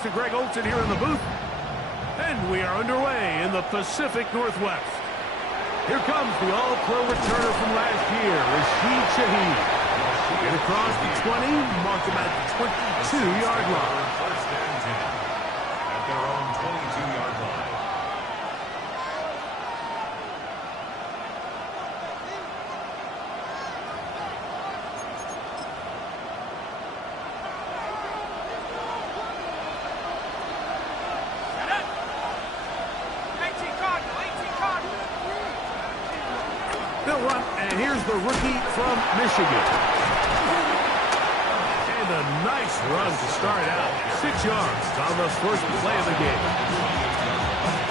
To Greg Olsen here in the booth. And we are underway in the Pacific Northwest. Here comes the all-pro returner from last year, Rashid Shaheed. Get across the 20, marked him at the 22-yard line. First and 10 at their own 22-yard line. They'll run, and here's the rookie from Michigan. And a nice run to start out. 6 yards on the first play of the game.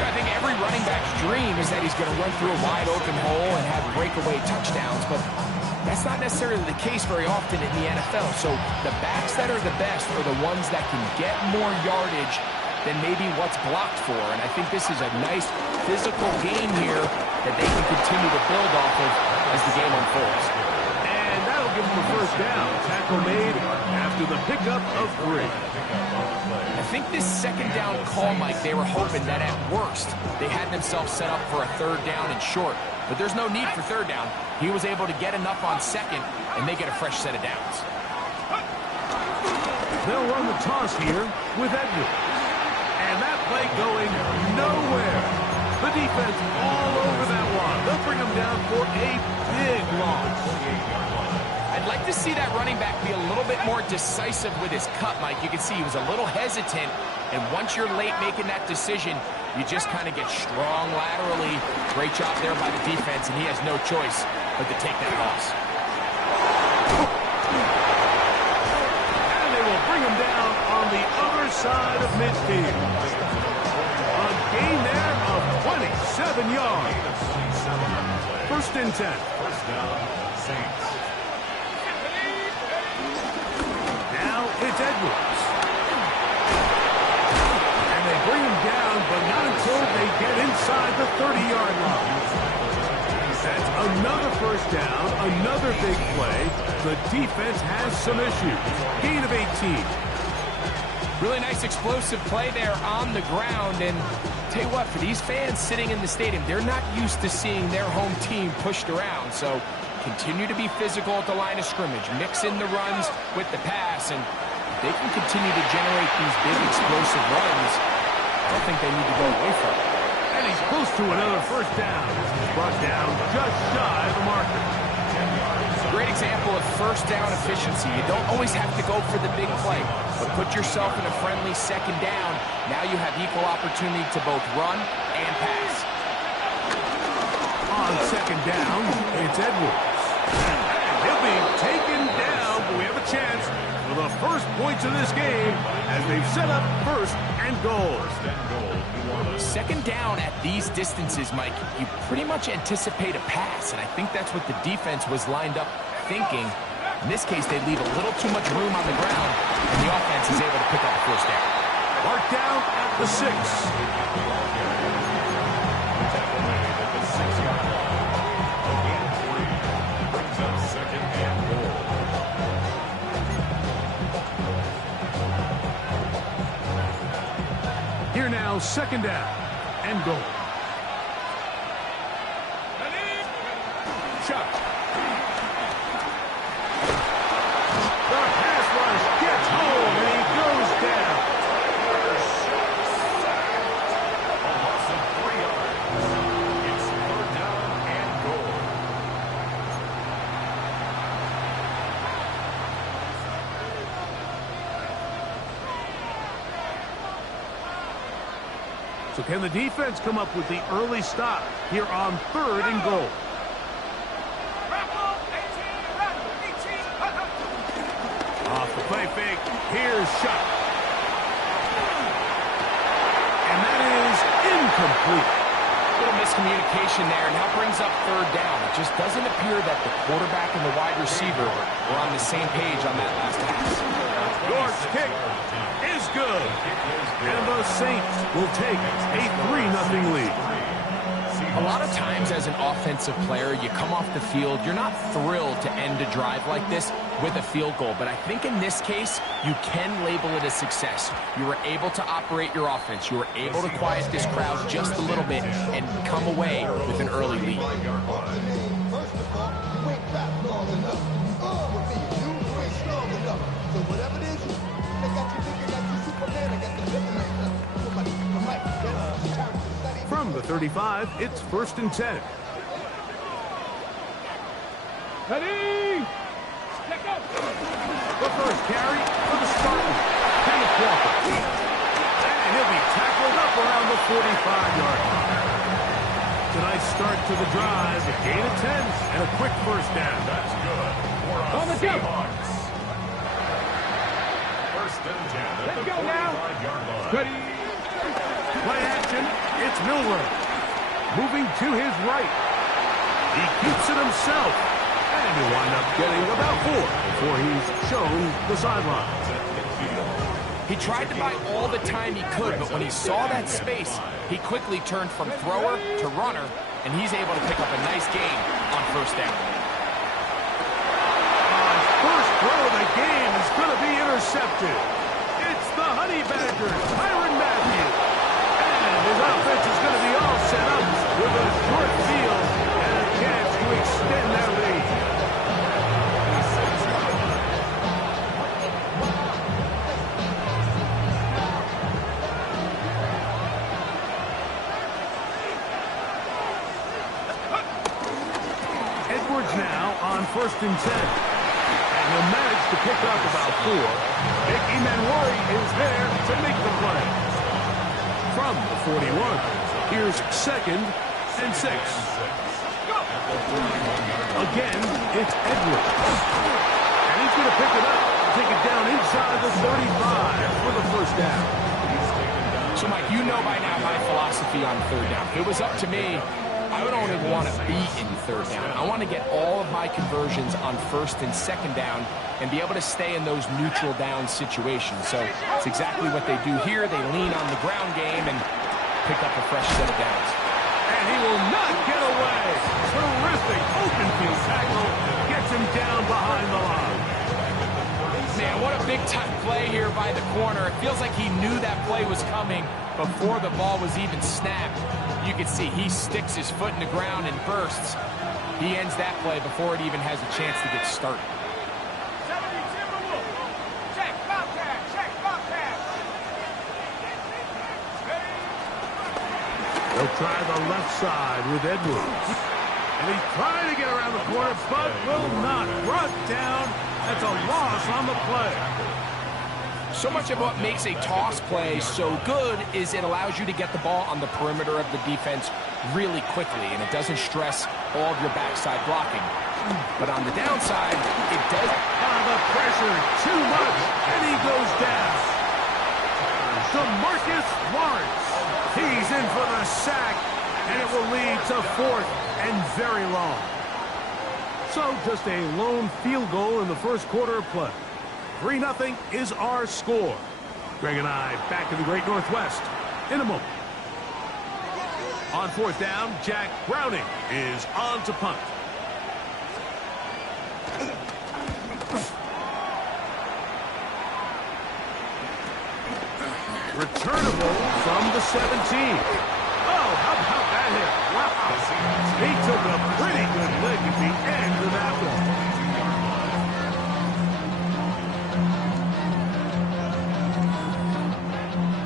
I think every running back's dream is that he's going to run through a wide open hole and have breakaway touchdowns, but that's not necessarily the case very often in the NFL. So the backs that are the best are the ones that can get more yardage than maybe what's blocked for. And I think this is a nice physical game here that they can continue to build off of as the game unfolds. And that'll give them a first down. Tackle made after the pickup of 3. I think this second down call, Mike, they were hoping that at worst they had themselves set up for a third down and short. But there's no need for third down. He was able to get enough on second, and they get a fresh set of downs. They'll run the toss here with Edwards. And that play going nowhere. The defense all over that one. They'll bring him down for a big loss. I'd like to see that running back be a little bit more decisive with his cut, Mike. You can see he was a little hesitant, and once you're late making that decision, you just kind of get strong laterally. Great job there by the defense, and he has no choice but to take that loss. And they will bring him down on the other side of midfield. A gain there of 27 yards. First and 10. First down, Saints. Now it's Edwards. And they bring him down, but not until they get inside the 30-yard line. That's another first down, another big play. The defense has some issues. Gain of 18. Really nice explosive play there on the ground, and tell you what, for these fans sitting in the stadium, they're not used to seeing their home team pushed around, so continue to be physical at the line of scrimmage, mix in the runs with the pass, and they can continue to generate these big explosive runs. I don't think they need to go away from it. And he's close to another first down. He's brought down just shy of the marker. Great example of first down efficiency. You don't always have to go for the big play, but put yourself in a friendly second down. Now you have equal opportunity to both run and pass. On second down, it's Edwards. He'll be taken down, but we have a chance for the first points of this game as they've set up first and goal. Second down at these distances, Mike, you pretty much anticipate a pass, and I think that's what the defense was lined up thinking. In this case, they leave a little too much room on the ground, and the offense is able to pick up the first down. Marked down at the 6. Here now, second down and goal. Chuck. The pass rush gets home and he goes down. A loss of 3 yards. It's third down and goal. So can the defense come up with the early stop here on third and goal? Off the play fake, here's Shuck. And that is incomplete. Little miscommunication there, and that brings up third down. It just doesn't appear that the quarterback and the wide receiver were on the same page on that last pass. York's kick is good. And the Saints will take a 3-0 lead. A lot of times as an offensive player, you come off the field, you're not thrilled to end a drive like this with a field goal. But I think in this case, you can label it a success. You were able to operate your offense. You were able to quiet this crowd just a little bit and come away with an early lead. First of all, you ain't fast long enough. You ain't strong enough. So whatever it is, they got you thinking that you Superman. I got the Superman. From the 35, it's 1st and 10. Ready? Check out. The first carry for the Spartan, Kenneth Walker. And he'll be tackled up around the 45-yard line. Tonight's start to the drive, a gain of 10 and a quick first down. That's good. On the jump. First and 10 at Let's the go now. 45-yard line. Ready? Play action, it's Milroe. Moving to his right. He keeps it himself. And he'll wind up getting about 4 before he's shown the sideline. He tried to buy all the time he could, but when he saw that space, he quickly turned from thrower to runner, and he's able to pick up a nice gain on first down. First throw of the game is going to be intercepted. It's the Honey Badgers, Tyrann Mathieu. And his offense is going to be all set up with a short field and a chance to extend their lead. Edwards now on 1st and 10. And he'll manage to pick up about 4. Nick Emmanwori is there to make the play. From the 41, here's 2nd and 6. Again, it's Edwards. And he's going to pick it up, take it down inside the 35 for the first down. So, Mike, you know by now my philosophy on third down. If it was up to me, I would only want to be in third down. I want to get all of my conversions on 1st and 2nd down and be able to stay in those neutral down situations. So it's exactly what they do here. They lean on the ground game and pick up a fresh set of downs. And he will not get away. Terrific open field tackle. Gets him down behind the line. Man, what a big-time play here by the corner. It feels like he knew that play was coming before the ball was even snapped. You can see he sticks his foot in the ground and bursts. He ends that play before it even has a chance to get started. They'll try the left side with Edwards. And he's trying to get around the corner, but will not. Brought down. That's a loss on the play. So much of what makes a toss play so good is it allows you to get the ball on the perimeter of the defense really quickly, and it doesn't stress all of your backside blocking. But on the downside, it does. The pressure, too much, and he goes down. DeMarcus Lawrence. He's in for the sack, and it will lead to 4th and very long. So just a lone field goal in the first quarter of play. 3-0 is our score. Greg and I back in the Great Northwest in a moment. On 4th down, Jack Browning is on to punt. Returnable from the 17. Oh, how about that hit? Wow. He took a pretty good lick at the end of that one.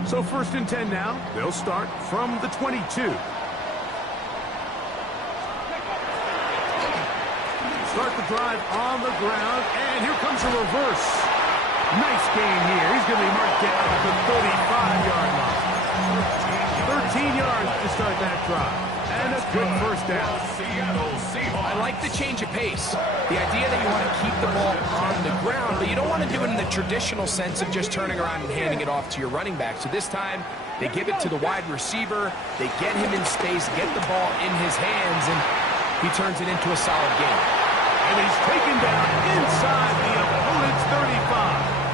So 1st and 10 now. They'll start from the 22. Start the drive on the ground, and here comes a reverse. Nice gain here. He's going to be marked down at the 35-yard line. 13 yards to start that drive. And a good first down. I like the change of pace. The idea that you want to keep the ball on the ground, but you don't want to do it in the traditional sense of just turning around and handing it off to your running back. So this time, they give it to the wide receiver. They get him in space, get the ball in his hands, and he turns it into a solid gain. And he's taken down inside the opponent's 35.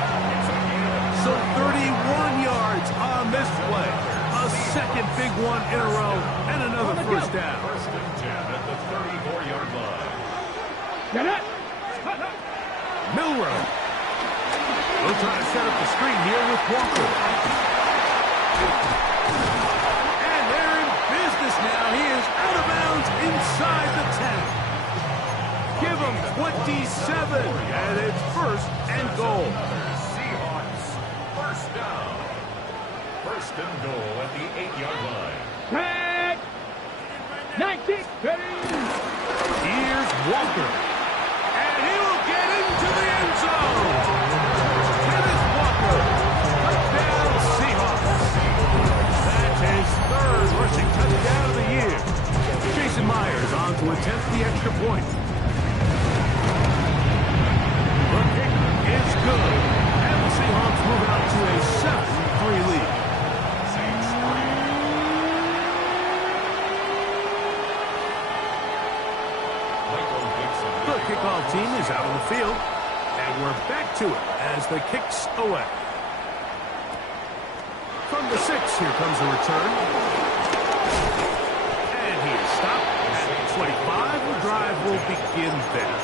So 31 yards on this play. A 2nd big one in a row, and another first down. First and 10 at the 34-yard line. Get it. Milrow. They'll try to set up the screen here with Walker. And they're in business now. He is out of bounds inside the 10. Give him 27, and it's first and goal. Seahawks, first down. First and goal at the 8-yard line. Tag. 19. Ready. Here's Walker. And he will get into the end zone. Kenneth Walker. Touchdown, Seahawks. That's his third rushing touchdown of the year. Jason Myers on to attempt the extra point. The kick is good. And the Seahawks move out to a 7-3 lead. Saints 3. Michael Dixon. The kickoff team is out on the field, and we're back to it as the kick's away. From the 6, here comes a return. And he is stopped at 25. The drive will begin there.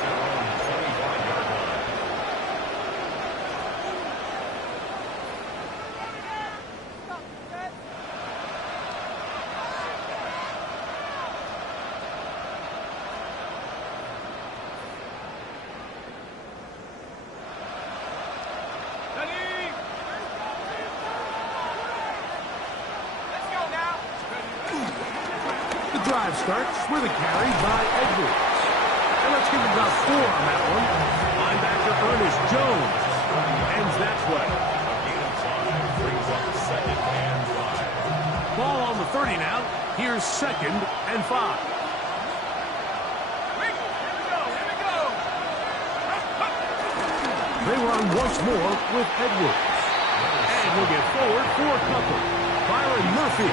Drive starts with a carry by Edwards. And let's give him about 4 on that one. Linebacker Ernest Jones ends that play. Brings up second and 5. Ball on the 30 now. Here's second and 5. They run once more with Edwards. And he'll get forward for a couple. Byron Murphy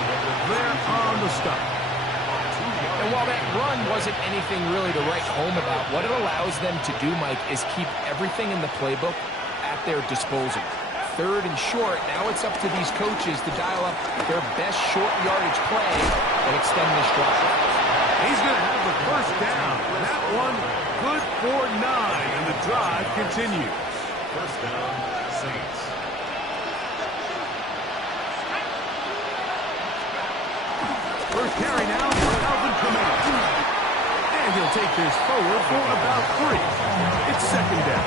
there on the stop. And while that run wasn't anything really to write home about, what it allows them to do, Mike, is keep everything in the playbook at their disposal. Third and short, now it's up to these coaches to dial up their best short yardage play and extend this drive. He's going to have the first down. That one good for 9, and the drive continues. First down, Saints. First carry now for Alvin Kamara. And he'll take this forward for about 3. It's second down.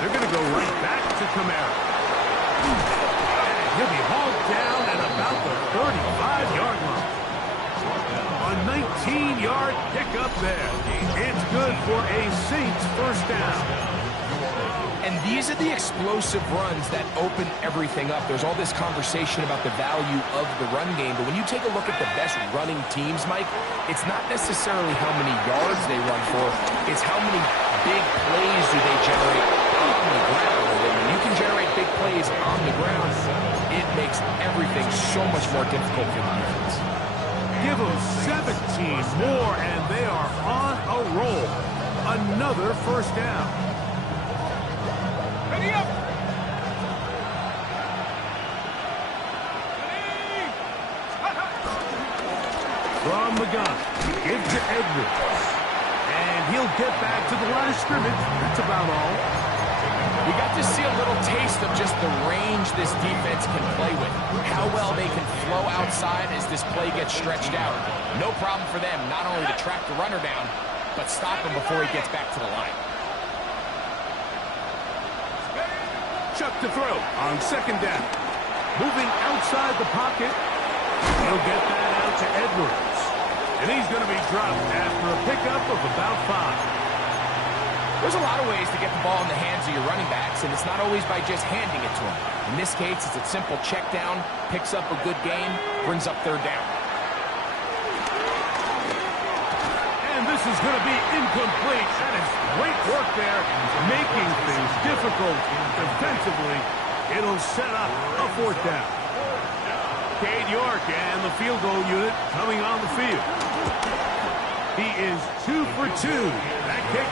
They're going to go right back to Kamara. He'll be hauled down at about the 35-yard line. A 19-yard pickup there. It's good for a Saints first down. And these are the explosive runs that open everything up. There's all this conversation about the value of the run game, but when you take a look at the best running teams, Mike, it's not necessarily how many yards they run for, it's how many big plays do they generate on the ground. And when you can generate big plays on the ground, it makes everything so much more difficult for the defense. Give them 17 more, and they are on a roll. Another first down. Ready up. From the gun, give to Edwards. And he'll get back to the line of scrimmage. That's about all. We got to see a little taste of just the range this defense can play with. How well they can flow outside as this play gets stretched out. No problem for them not only to track the runner down, but stop him before he gets back to the line. Chuck to throw on second down. Moving outside the pocket. He'll get that out to Edwards. And he's going to be dropped after a pickup of about 5. There's a lot of ways to get the ball in the hands of your running backs, and it's not always by just handing it to them. In this case, it's a simple check down, picks up a good gain, brings up third down. And this is going to be incomplete. That is great work there, making things difficult defensively It'll set up a 4th down. Cade York and the field goal unit coming on the field. He is 2 for 2. That kick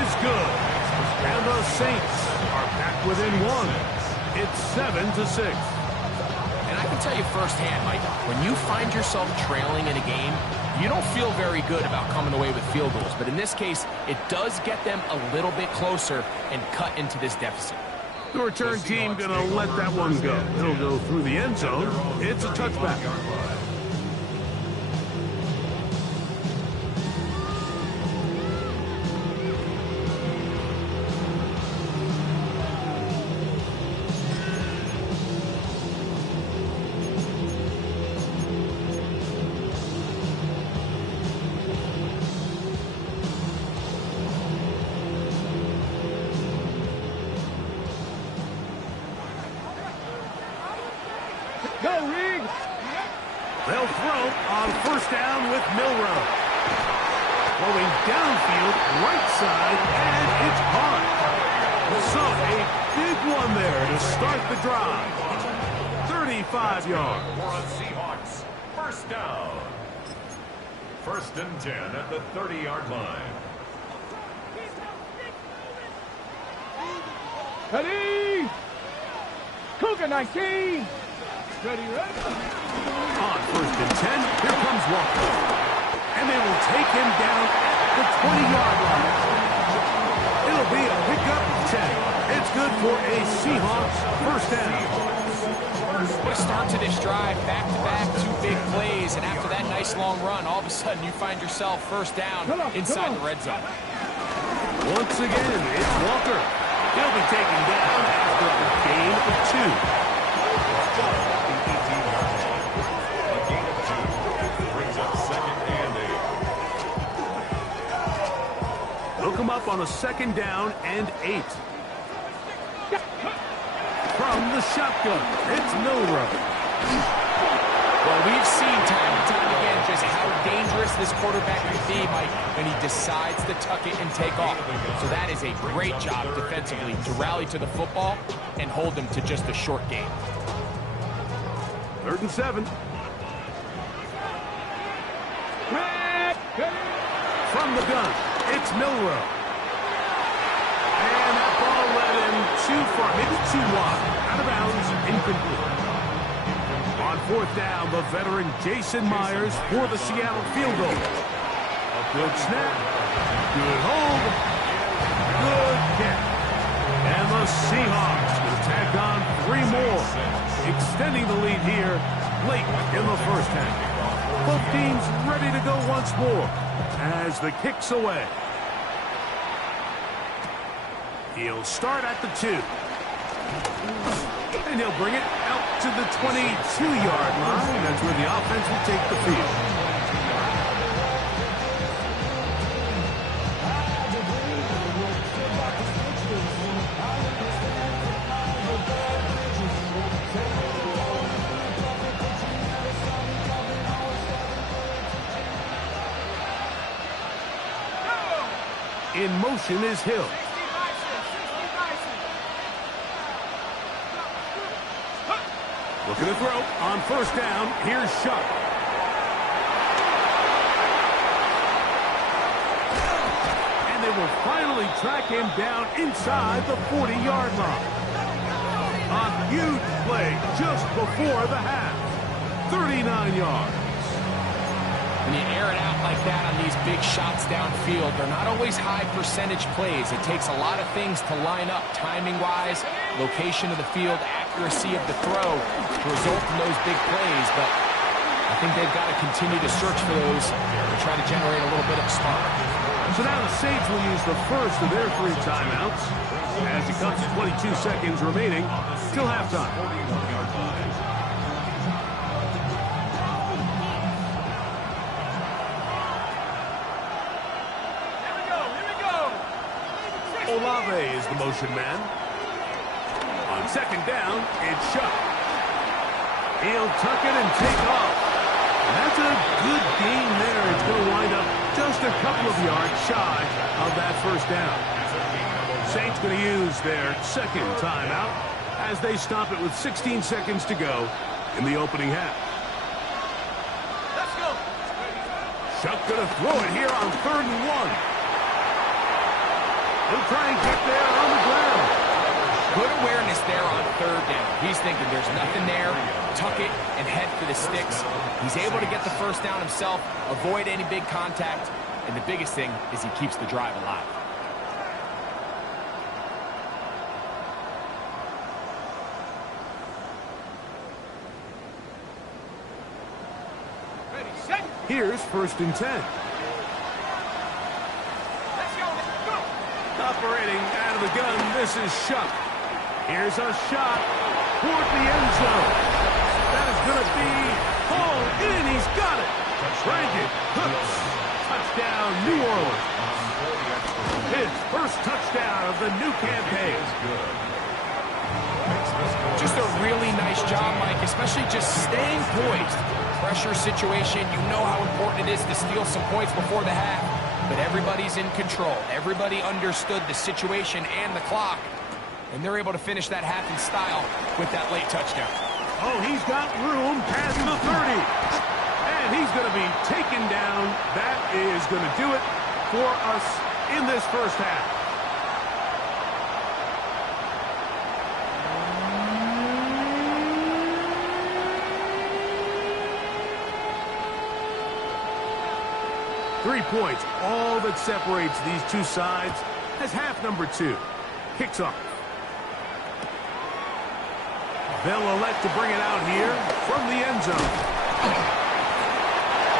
is good. And the Saints are back within 1. It's 7-6. And I can tell you firsthand, Mike, when you find yourself trailing in a game, you don't feel very good about coming away with field goals. But in this case, it does get them a little bit closer and cut into this deficit. The return team going to let that one go. It'll go through the end zone. It's a touchback. Go, Reed. They'll throw on 1st down with Milroe. Going downfield, right side, and it's caught. So a big one there to start the drive. 35 yards. For the Seahawks, 1st down. 1st and 10 at the 30-yard line. Ready. Cougar 19. Ready, ready. On 1st and 10, here comes Walker. And they will take him down at the 20-yard line. It'll be a pickup of 10. It's good for a Seahawks 1st down. What a start to this drive. Back-to-back, 2 big plays. And after that nice long run, all of a sudden you find yourself 1st down inside the red zone. Once again, it's Walker. He'll be taken down after a gain of 2. They'll come up on a 2nd down and 8. From the shotgun, it's Milroe. Well, we've seen time and time again just how dangerous this quarterback can be, Mike, when he decides to tuck it and take off. So that is a great job defensively to rally to the football and hold them to just a short gain. 3rd and 7. From the gun, it's Milroe. And that ball led him too far, maybe too wide. Out of bounds, incomplete. On 4th down, the veteran Jason Myers for the Seattle field goal. A good snap, good hold, good kick. And the Seahawks will tack on 3 more, extending the lead here late in the 1st half. Both teams ready to go once more as the kick's away. He'll start at the 2. And he'll bring it out to the 22-yard line. That's where the offense will take the field. In motion is Hill. Looking to throw on 1st down. Here's Shuck. And they will finally track him down inside the 40-yard line. A huge play just before the half. 39 yards. When you air it out like that on these big shots downfield, they're not always high percentage plays. It takes a lot of things to line up timing-wise, location of the field, accuracy of the throw to result in those big plays. But I think they've got to continue to search for those and try to generate a little bit of a spark. So now the Saints will use the first of their 3 timeouts as it comes to 22 seconds remaining till halftime. Olave is the motion man. On 2nd down, it's Shuck. He'll tuck it and take off. And that's a good gain there. It's going to wind up just a couple of yards shy of that 1st down. Saints going to use their 2nd timeout. as they stop it with 16 seconds to go in the opening half. Let's go. Shuck going to throw it here on 3rd and 1. He'll try and get there on the ground. Good awareness there on 3rd down. He's thinking there's nothing there. Tuck it and head for the sticks. He's able to get the 1st down himself, avoid any big contact, and the biggest thing is he keeps the drive alive. Ready, set. Here's 1st and 10. Let's go. Let's go. Operating out of the gun, this is Shuck. Here's a shot toward the end zone. That is going to be hauled in. He's got it. Rankin hooks. Touchdown, New Orleans. His first touchdown of the new campaign. Just a really nice job, Mike, especially just staying poised. Pressure situation, you know how important it is to steal some points before the half. But everybody's in control. Everybody understood the situation and the clock. And they're able to finish that half in style with that late touchdown. Oh, he's got room past the 30. And he's going to be taken down. That is going to do it for us in this first half. Three points, all that separates these two sides as half number 2 kicks off. They'll elect to bring it out here from the end zone.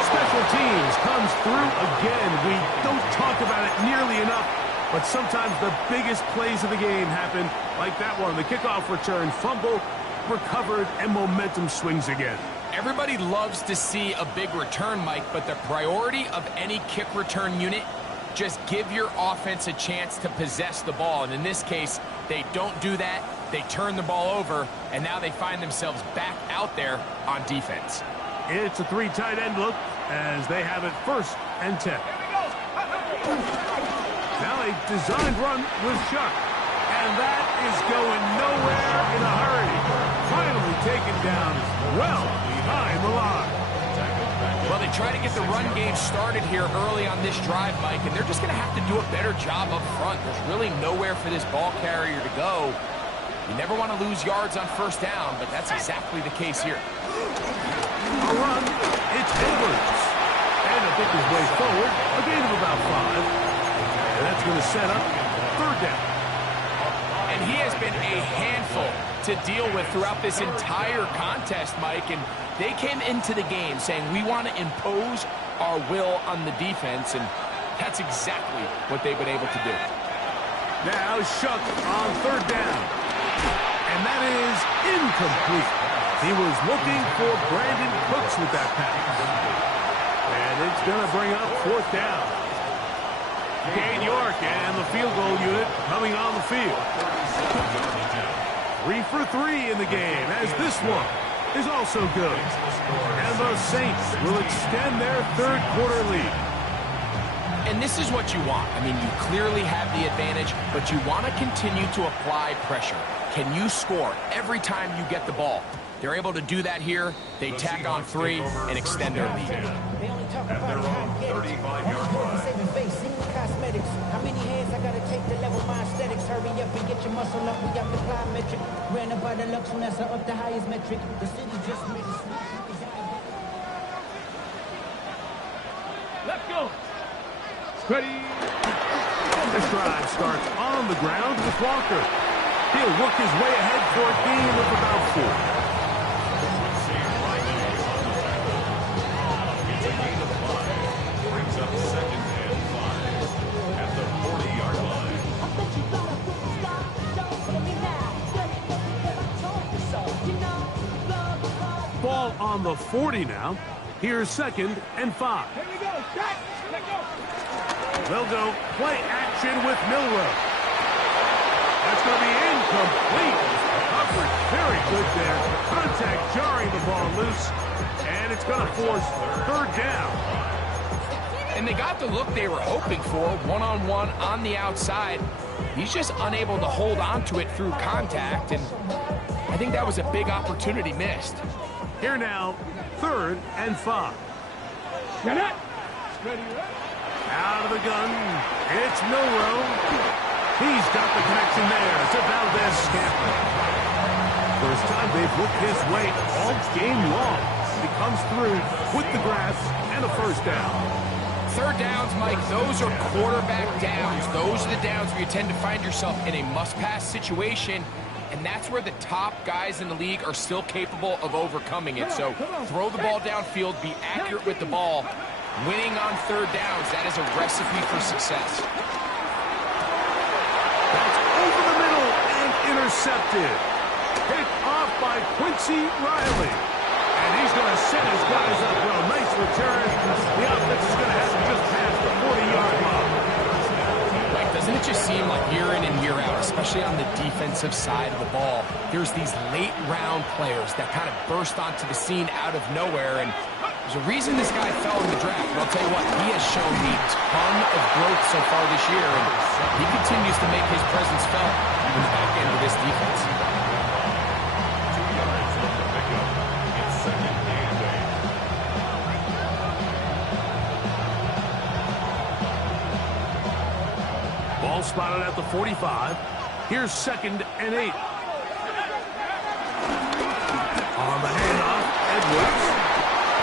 Special teams comes through again. We don't talk about it nearly enough, but sometimes the biggest plays of the game happen like that one. The kickoff return, fumble, recovered, and momentum swings again. Everybody loves to see a big return, Mike, but the priority of any kick return unit, just give your offense a chance to possess the ball. And in this case, they don't do that. They turn the ball over, and now they find themselves back out there on defense. It's a 3 tight end look as they have it 1st and 10. Now a designed run with Shuck. And that is going nowhere in a hurry. Finally taken down well behind the line. Well, they try to get the run game started here early on this drive, Mike, and they're just going to have to do a better job up front. There's really nowhere for this ball carrier to go. You never want to lose yards on 1st down, but that's exactly the case here. A run, it's Edwards. And to pick his way forward, a gain of about 5. And that's going to set up 3rd down. And he has been a handful to deal with throughout this entire contest, Mike. And they came into the game saying, we want to impose our will on the defense. And that's exactly what they've been able to do. Now Shuck on 3rd down. And that is incomplete. He was looking for Brandon Cooks with that pass. And it's going to bring up 4th down. Cade York and the field goal unit coming on the field. 3 for 3 in the game, as this one is also good. And the Saints will extend their 3rd quarter lead. And this is what you want. I mean, you clearly have the advantage, but you want to continue to apply pressure. Can you score every time you get the ball? They're able to do that here. They tack on 3 and extend their lead. They only talk At their about own 35-yard line. saving face, cosmetics. How many hands I gotta take to level my aesthetics? Hurry up and get your muscle up. We got the plyometric. Ran up by the Lux when that's up the highest metric. The city just made it sweet. Let's go. Ready. This drive starts on the ground with Walker. He'll work his way ahead for a gain of about 4. It's a gain of 5. Brings up 2nd and 5 at the 40-yard line. Ball on the 40 now. Here's 2nd and 5. Here we go. Shot. Let go. They'll go play action with Milroe. That's going to be incomplete. Coverage very good there. Contact jarring the ball loose. And it's going to force 3rd down. And they got the look they were hoping for, one-on-one on the outside. He's just unable to hold on to it through contact, and I think that was a big opportunity missed. Here now, 3rd and 5. Out of the gun, it's Milroe. He's got the connection there to Valdez-Scantling. First time they've looked his way all game long. He comes through with the grabs and a first down. 3rd downs, Mike, those are quarterback downs. Those are the downs where you tend to find yourself in a must-pass situation, and that's where the top guys in the league are still capable of overcoming it. So throw the ball downfield, be accurate with the ball. Winning on 3rd downs, that is a recipe for success. That's over the middle and intercepted. Picked off by Quincy Riley. And he's going to set his guys up well. Nice return. The offense is going to have to just pass the 40-yard line. Like, doesn't it just seem like year in and year out, especially on the defensive side of the ball, there's these late-round players that kind of burst onto the scene out of nowhere, and there's a reason this guy fell in the draft. But I'll tell you what, he has shown me a ton of growth so far this year, and he continues to make his presence felt in the back end of this defense. 2 yards on the pickup. It's 2nd and 8. Ball spotted at the 45. Here's 2nd and 8. On the handoff, Edwards.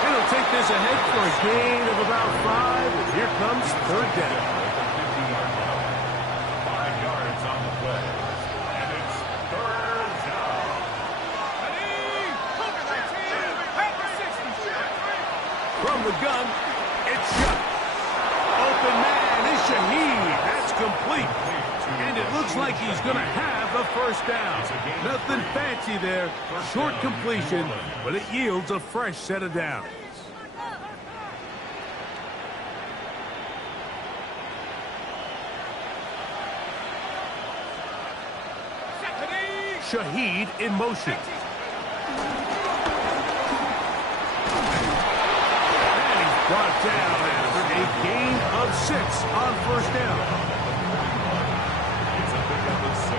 He'll take this ahead for a gain of about 5. And here comes 3rd down. 5 yards on the play. And it's 3rd down. From the gun, it's shot. Open man is Shaheed. That's complete. And it looks like he's going to have the first down. Nothing fancy there. Short completion, but it yields a fresh set of downs. Shaheed in motion. And he's brought down after a gain of 6 on 1st down. It's a pickup of 6.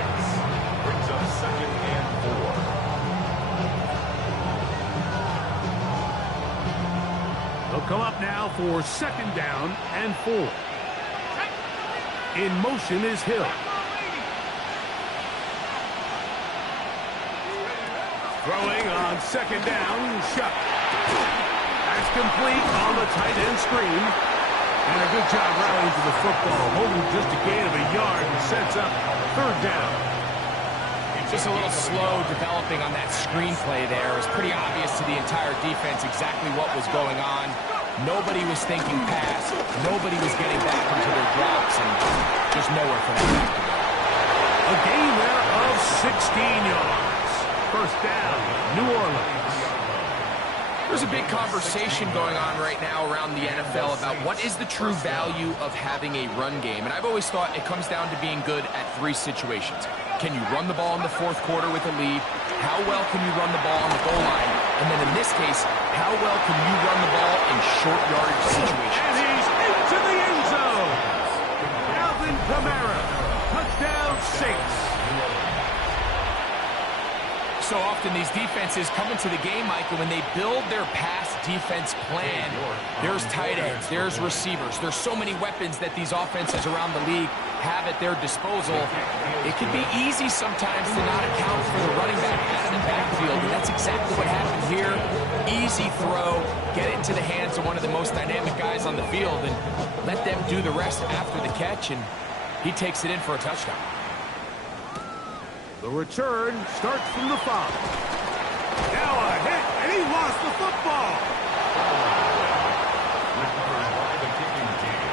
Brings up 2nd and 4. They'll come up now for 2nd down and 4. In motion is Hill. Throwing on 2nd down, shot. That's complete on the tight end screen. And a good job rallying to the football, holding just a gain of a yard and sets up 3rd down. Just a little slow developing on that screenplay there. It was pretty obvious to the entire defense exactly what was going on. Nobody was thinking pass. Nobody was getting back into their drops, and just nowhere for that back to go. A gain there of 16 yards. 1st down, New Orleans. There's a big conversation going on right now around the NFL about what is the true value of having a run game. And I've always thought it comes down to being good at 3 situations. Can you run the ball in the 4th quarter with a lead? How well can you run the ball on the goal line? And then in this case, how well can you run the ball in short yardage situations? And he's into the end zone. Alvin Kamara, touchdown 6. So often these defenses come into the game, Michael, when they build their pass defense plan. There's tight ends, there's receivers. There's so many weapons that these offenses around the league have at their disposal. It can be easy sometimes to not account for the running back out of the backfield, and that's exactly what happened here. Easy throw, get it into the hands of one of the most dynamic guys on the field, and let them do the rest after the catch, and he takes it in for a touchdown. The return starts from the 5. Now a hit, and he lost the football. Recovered by the kicking team.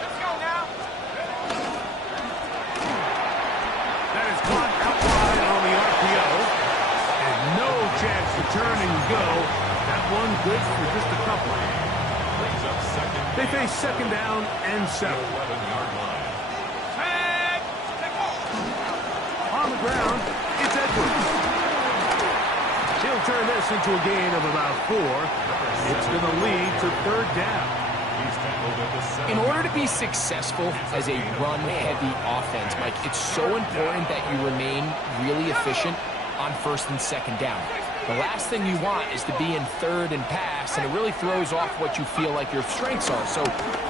Let's go now. That is caught out wide on the RPO. And no chance to turn and go. That one good for just a couple. Brings up 2nd. They face 2nd down and 7. 11-yard line. Tag. Let's go. On the ground, it's Edwards. He'll turn this into a gain of about 4. It's going to lead to third down. In order to be successful as a run-heavy offense, Mike, it's so important that you remain really efficient on first and second down. The last thing you want is to be in third and pass, and it really throws off what you feel like your strengths are. So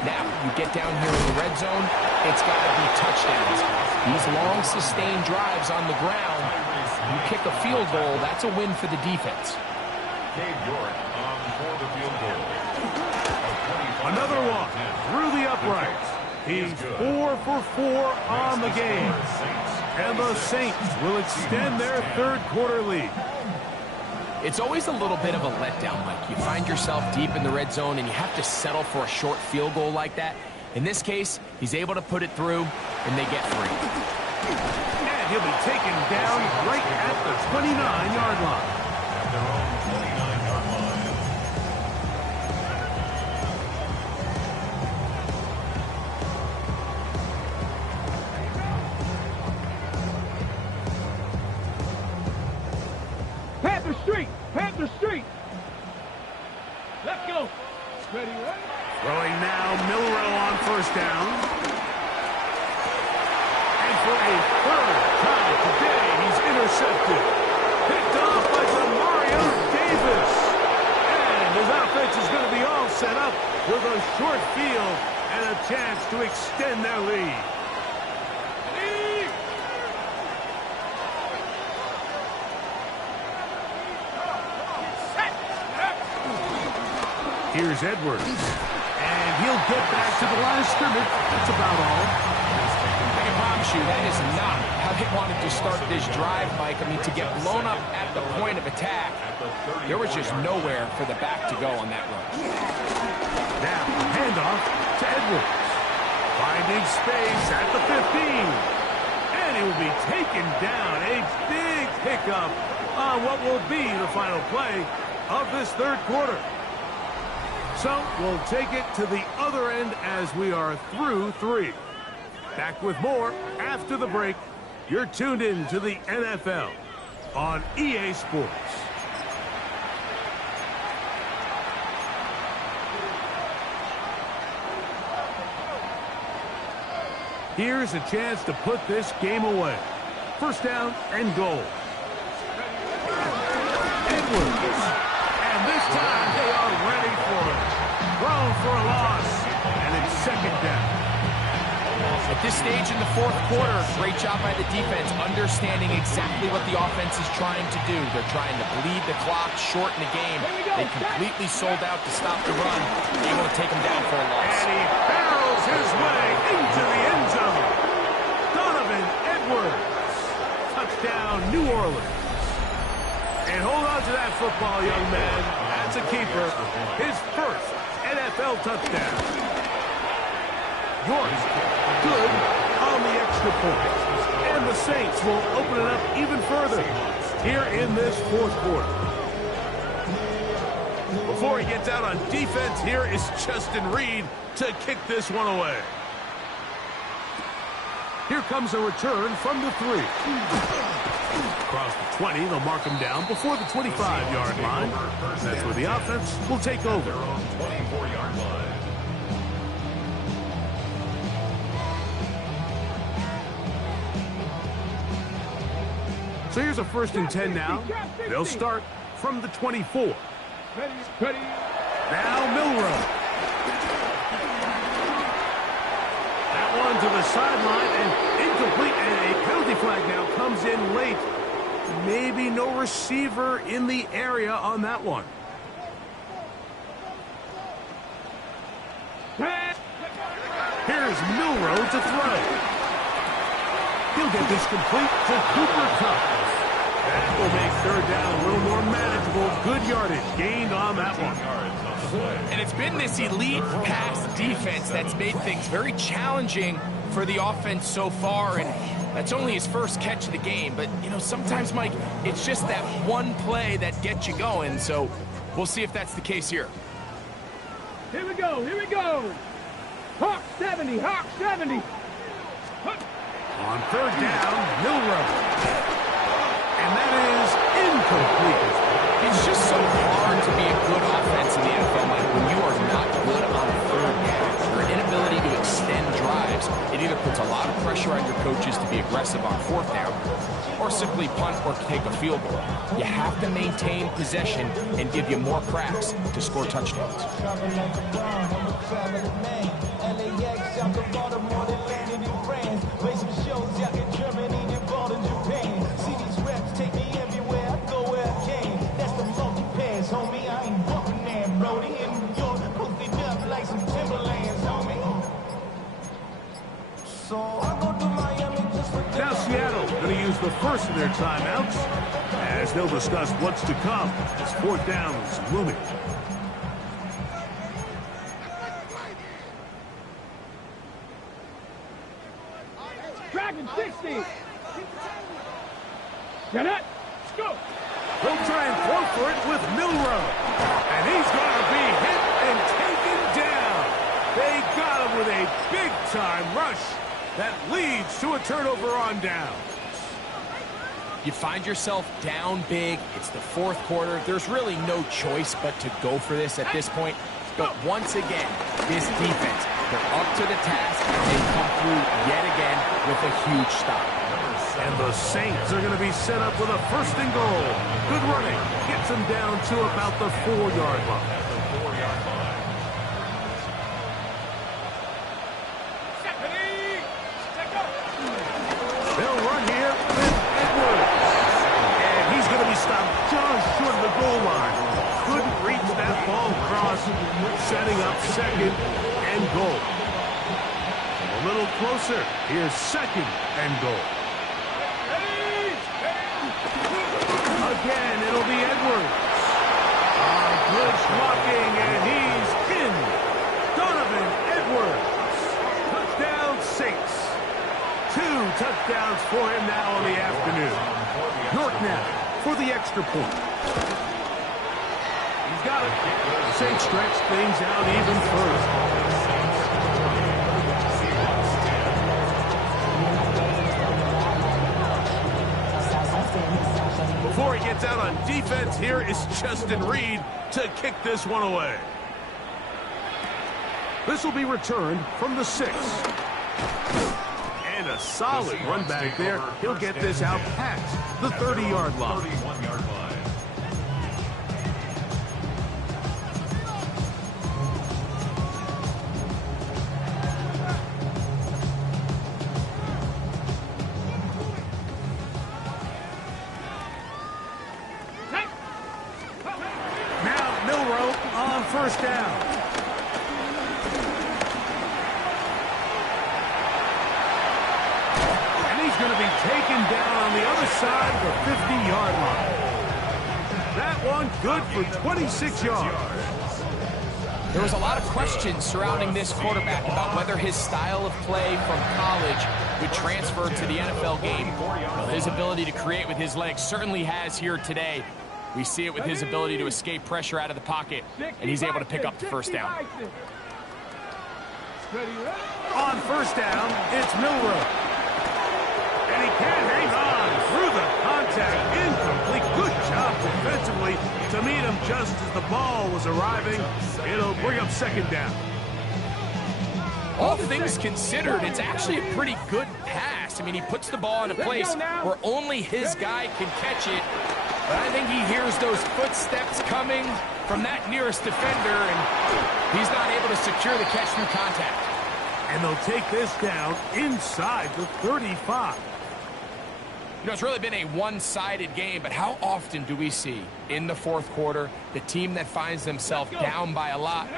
now you get down here in the red zone, it's got to be touchdowns. These long, sustained drives on the ground, you kick a field goal, that's a win for the defense. Cade York on for the field goal. Another one through the uprights. He's 4 for 4 on the game. And the Saints will extend their third quarter lead. It's always a little bit of a letdown, Mike. You find yourself deep in the red zone and you have to settle for a short field goal like that. In this case, he's able to put it through, and they get 3. And he'll be taken down right at the 29-yard line. At their own 29-yard line. Panther Street! Panther Street! Let's go! Ready, ready? Throwing now, Milroe on first down. And for a third time today, he's intercepted. Picked off by Demario Davis. And his offense is going to be all set up with a short field and a chance to extend their lead. Here's Edwards. And he'll get back to the line of scrimmage. That's about all. I can promise you that is not how they wanted to start this drive, Mike. I mean, to get blown up at the point of attack, there was just nowhere for the back to go on that run. Now, handoff to Edwards. Finding space at the 15. And he will be taken down. A big pickup on what will be the final play of this third quarter. So we'll take it to the other end as we are through 3. Back with more after the break. You're tuned in to the NFL on EA Sports. Here's a chance to put this game away. First down and goal. Edwards. And this time they are ready for it. Thrown for a loss. And it's second down. At this stage in the fourth quarter, great job by the defense, understanding exactly what the offense is trying to do. They're trying to bleed the clock, shorten the game. They completely sold out to stop the run, able to take them down for a loss. And he barrels his way into the end zone. Donovan Edwards. Touchdown, New Orleans. And hold on to that football, young man. That's a keeper. His first NFL touchdown. York, good on the extra point. And the Saints will open it up even further here in this fourth quarter. Before he gets out on defense, here is Justin Reed to kick this one away. Here comes a return from the 3. Across the 20, they'll mark him down before the 25-yard line. That's where the offense will take over. Their own 24-yard line. So here's a 1st and 10 now. They'll start from the 24. Ready, ready. Now Milroe. That one to the sideline and incomplete, and a penalty flag now comes in late. Maybe no receiver in the area on that one. Here's Milroe to throw. He'll get this complete to Cooper Kupp. That will make third down a little more manageable. Good yardage gained on that one. And it's been this elite pass defense that's made things very challenging for the offense so far, and that's only his first catch of the game. But, you know, sometimes, Mike, it's just that one play that gets you going, so we'll see if that's the case here. Here we go, here we go. Hawk 70, Hawk 70. On third down, Milroe. And that is incomplete. It's just so hard to be a good offense in the NFL, Mike, when you are not good on third down. Your inability to extend drives, it either puts a lot of pressure on your coaches to be aggressive on fourth down or simply punt or take a field goal. You have to maintain possession and give you more cracks to score touchdowns. Now Seattle going to use the first of their timeouts as they'll discuss what's to come as fourth down is looming. Dragon 60. Get it. Let's go. He'll try and go for it with Milroe. And he's going to be hit and taken down. They got him with a big-time rush that leads to a turnover on down. You find yourself down big. It's the fourth quarter. There's really no choice but to go for this at this point. But once again, this defense, they're up to the task, and they come through yet again with a huge stop. And the Saints are going to be set up with a first and goal. Good running. Gets them down to about the 4-yard line. They'll run here with Edwards. And he's going to be stopped just short of the goal line. Couldn't reach that ball across, setting up second and goal. A little closer. Here's second and goal. Again, it'll be Edwards. On blitz blocking, and he's in. Donovan Edwards. Touchdown Saints. 2 touchdowns for him now in the afternoon. York now for the extra point. He's got it. The Saints stretch things out even further. Before he gets out on defense, here is Justin Reed to kick this one away. This will be returned from the 6. And a solid run back there. He'll get this out past the 30-yard line. 31-yard line. First down. And he's going to be taken down on the other side of the 50-yard line. That one good for 26 yards. There was a lot of questions surrounding this quarterback about whether his style of play from college would transfer to the NFL game. Well, his ability to create with his legs certainly has here today. We see it with his ability to escape pressure out of the pocket, and he's able to pick up the first down. On first down, it's Milroe. And he can't hang on through the contact. Incomplete. Good job defensively to meet him just as the ball was arriving. It'll bring up second down. All things considered, it's actually a pretty good pass. I mean, he puts the ball in a place where only his guy can catch it. But I think he hears those footsteps coming from that nearest defender, and he's not able to secure the catch through contact. And they'll take this down inside the 35. You know, it's really been a one-sided game, but how often do we see in the fourth quarter the team that finds themselves down by a lot,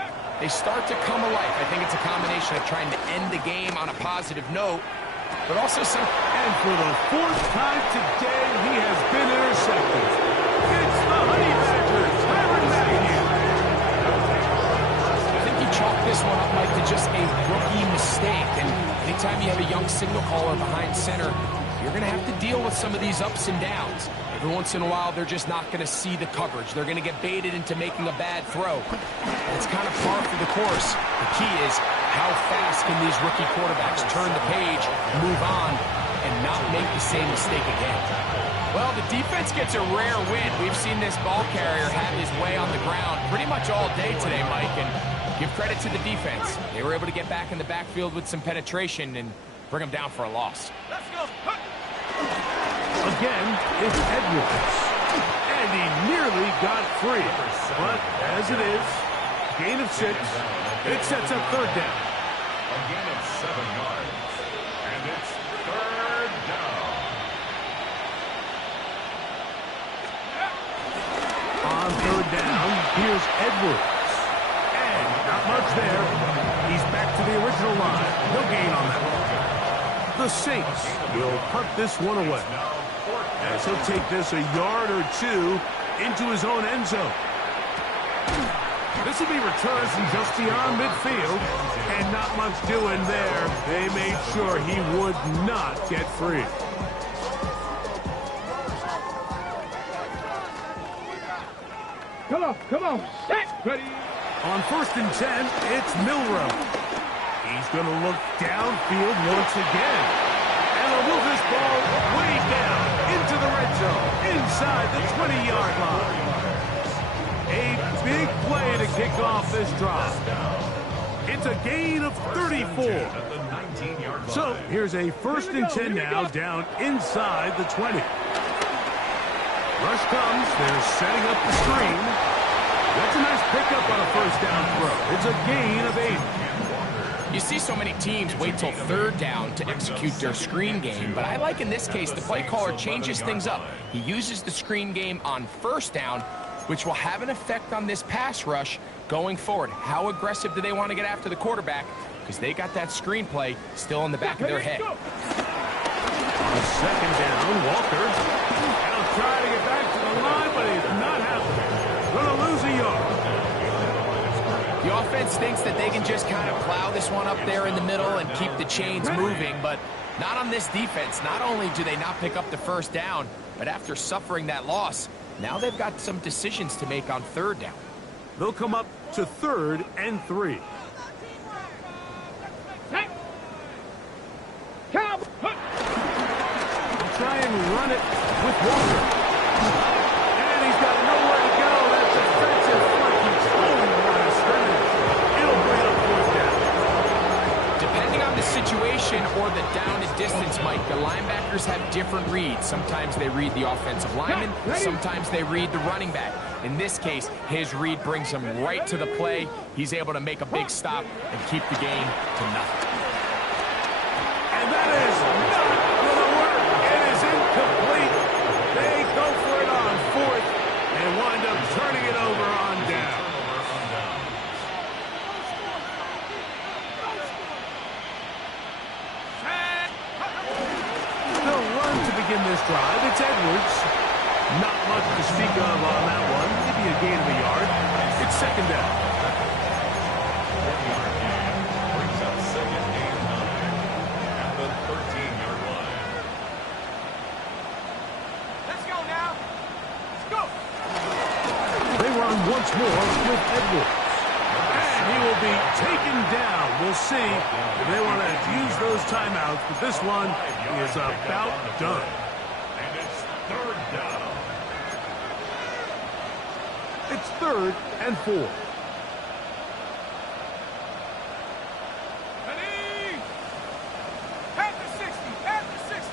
they start to come alive? I think it's a combination of trying to end the game on a positive note, but also some... And for the fourth time today, he has been intercepted. It's the Honey Badgers, Tyrann Mathieu. I think you chalk this one up, Mike, to just a rookie mistake. And anytime you have a young signal caller behind center, you're going to have to deal with some of these ups and downs. Every once in a while, they're just not going to see the coverage. They're going to get baited into making a bad throw. And it's kind of par for the course. The key is, How fast can these rookie quarterbacks turn the page, move on, and not make the same mistake again? Well, the defense gets a rare win. We've seen this ball carrier have his way on the ground pretty much all day today, Mike, and give credit to the defense. They were able to get back in the backfield with some penetration and bring them down for a loss. Let's go. Again, it's Edwards. And he nearly got free. But as it is, gain of 6, it sets up third down. A gain of 7 yards. And it's third down. On third down, here's Edwards. And not much there. He's back to the original line. No gain on that one. The Saints will punt this one away. As he'll take this a yard or 2 into his own end zone. This will be returned from just beyond midfield. And not much doing there. They made sure he would not get free. Come on, set, ready. On 1st and 10, it's Milroe. He's going to look downfield once again. And he'll move this ball way down into the red zone, inside the 20-yard line. A big play to kick off this drive. It's a gain of 34. So here's a 1st and 10 now, down inside the 20. Rush comes, they're setting up the screen. That's a nice pickup on a 1st down throw. It's a gain of 8. You see so many teams wait till third down to execute their screen game, but I like in this case the play caller changes things up. He uses the screen game on 1st down, which will have an effect on this pass rush going forward. How aggressive do they want to get after the quarterback? Because they got that screen play still in the back of their head. On 2nd down, Walker. He'll try to get back to the line, but he's not happening. Going to lose a yard. The offense thinks that they can just kind of plow this one up there in the middle and keep the chains moving, but not on this defense. Not only do they not pick up the 1st down, but after suffering that loss, now they've got some decisions to make on 3rd down. They'll come up to 3rd and 3. Set. Come. Try and run it with Walker. And he's got nowhere to go. That's defensive front control line of scrimmage. It'll bring up 4th down. Depending on the situation or the down and distance, Mike, the linebackers have different reads. Sometimes they read the offensive lineman, sometimes they read the running back. In this case, his read brings him right to the play. He's able to make a big stop and keep the game to nothing. And that is not going to work. It is incomplete. They go for it on 4th and wind up turning it over on down. They'll run to begin this drive. It's Edwards. Not much to speak of on that one. Maybe a gain of a yard. It's 2nd down. Brings up 2nd and 9 at the 13-yard line. Let's go now. Let's go. They run once more with Edwards. And he will be taken down. We'll see if they want to use those timeouts, but this one is about done. And it's 3rd down. It's 3rd and 4. Ready. At the 60. At the 60.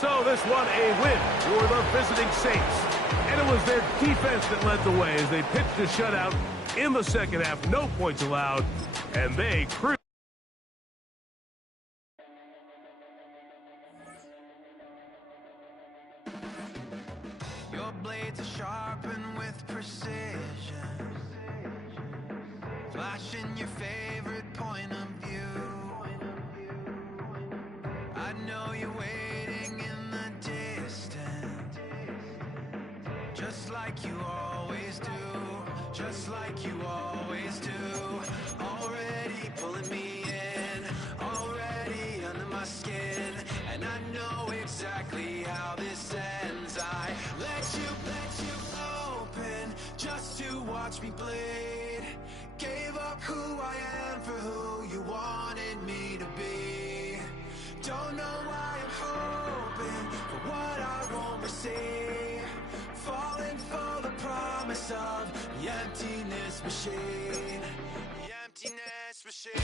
So this one a win for the visiting Saints. And it was their defense that led the way as they pitched a shutout in the 2nd half. No points allowed, and they cruised. Your blades are sharpened with precision, flashing your favorite point of view. I know you're waiting in the distance, just like you always do, just like you always do. Already pulling me in, already under my skin, and I know exactly how this ends. I let you open, just watch me bleed. Gave up who I am for who you wanted me to be. Don't know why I'm hoping for what I won't receive. Falling for the promise of the emptiness machine. The emptiness machine.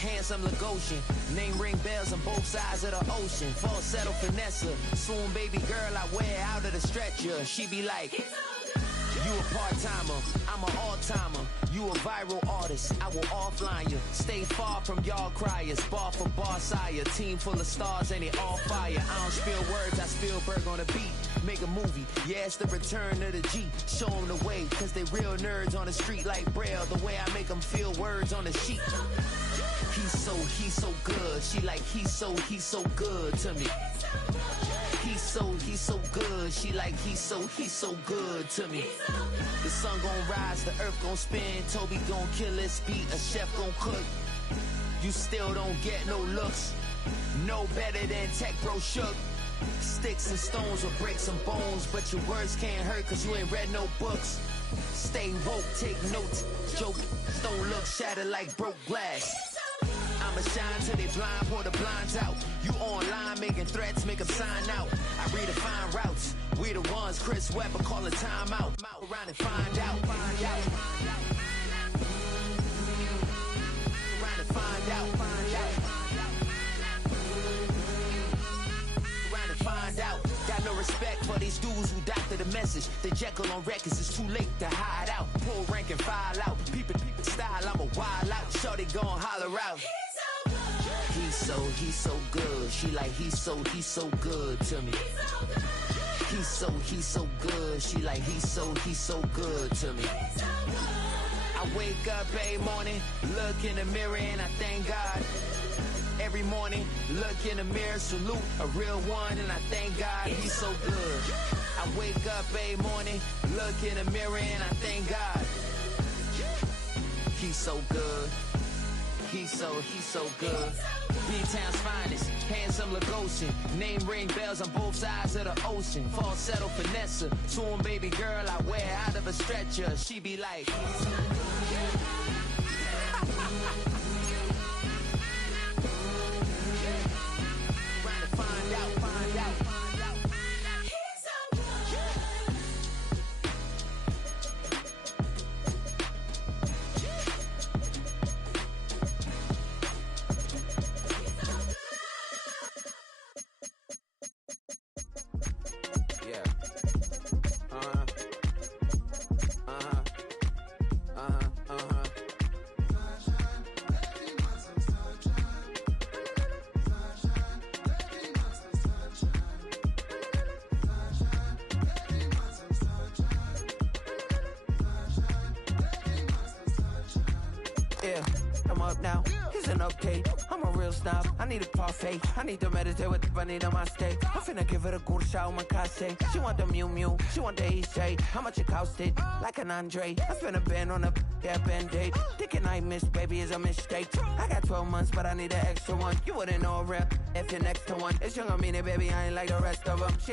Handsome Lagosian, name ring bells on both sides of the ocean. Falsetto finesse, swoon baby girl I wear out of the stretcher. She be like, you a part-timer, I'm an all-timer. You a viral artist, I will offline you. Stay far from y'all criers, bar for bar sire. Team full of stars and it all fire. I don't spill words, I Spielberg on the beat. Make a movie, yeah, it's the return of the G. Show them the way, cause they real nerds on the street like Braille. The way I make them feel words on the sheet. He's so good. She like, he's so good to me. He's so good. She like, he's so good to me. The sun gon' rise, the earth gon' spin. Toby gon' kill this beat, a chef gon' cook. You still don't get no looks. No better than Tech Bro Shook. Sticks and stones will break some bones, but your words can't hurt cause you ain't read no books. Stay woke, take notes, joke. Stone look shattered like broke glass. I'ma shine till they blind, pour the blinds out. You online making threats, make them sign out. I redefine routes. We the ones Chris Webber call a timeout. Around and find out. Around and find out. Around and find out. Got no respect for these dudes who doctor the message. The Jekyll on records, it's too late to hide out. Pull rank and file out. People style, I'm a wild out. Shorty gon' holler out. He's so good. She like, he's so good to me. He's so good. She like, he's so good to me. I wake up every morning, look in the mirror and I thank God. Every morning, look in the mirror, salute a real one and I thank God he's so good. I wake up every morning, look in the mirror and I thank God. He's so good. He's so good. B-Town's finest, handsome Lagosian. Name ring bells on both sides of the ocean. Falsetto finesse, swoon baby girl I wear out of a stretcher. She be like, trying to find out. I need a parfait. I need to meditate with the bunny on my stay. I'm finna give it a good shot on my casse. She want the Mew Mew, she want the EJ. How much it costed? Like an Andre. I spent a band on a band-aid. Thinking I missed, baby, is a mistake. I got 12 months, but I need an extra one. You wouldn't know a rep if you're next to one. It's young, I mean it, baby, I ain't like the rest of them. She a